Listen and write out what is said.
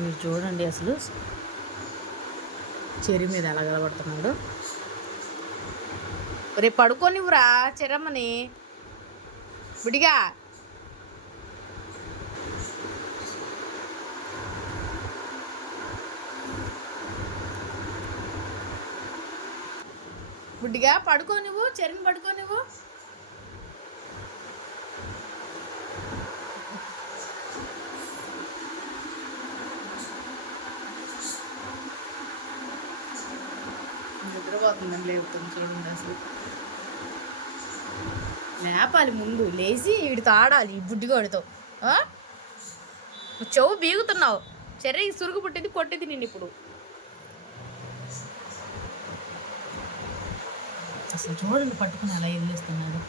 మీరు చూడండి అసలు చెరి మీద ఎలా కలబడుతున్నాడు. రేపు పడుకోనివ్వరా చెరమ్మని విడిగా. బుడ్డిగా పడుకో నువ్వు, చెరిని పడుకో నువ్వు. నిద్రపోతుందని లేపుతుంది చూడండి అసలు. లేపాలి ముందు, లేచి వీడితో ఆడాలి ఈ బుడ్డిగోడితో. చెవు బీగుతున్నావు. చెర్రీ సురుగు పుట్టింది, కొట్టింది నేను ఇప్పుడు. అసలు చూడండి పట్టుకుని అలా వదిలేస్తున్నాడు.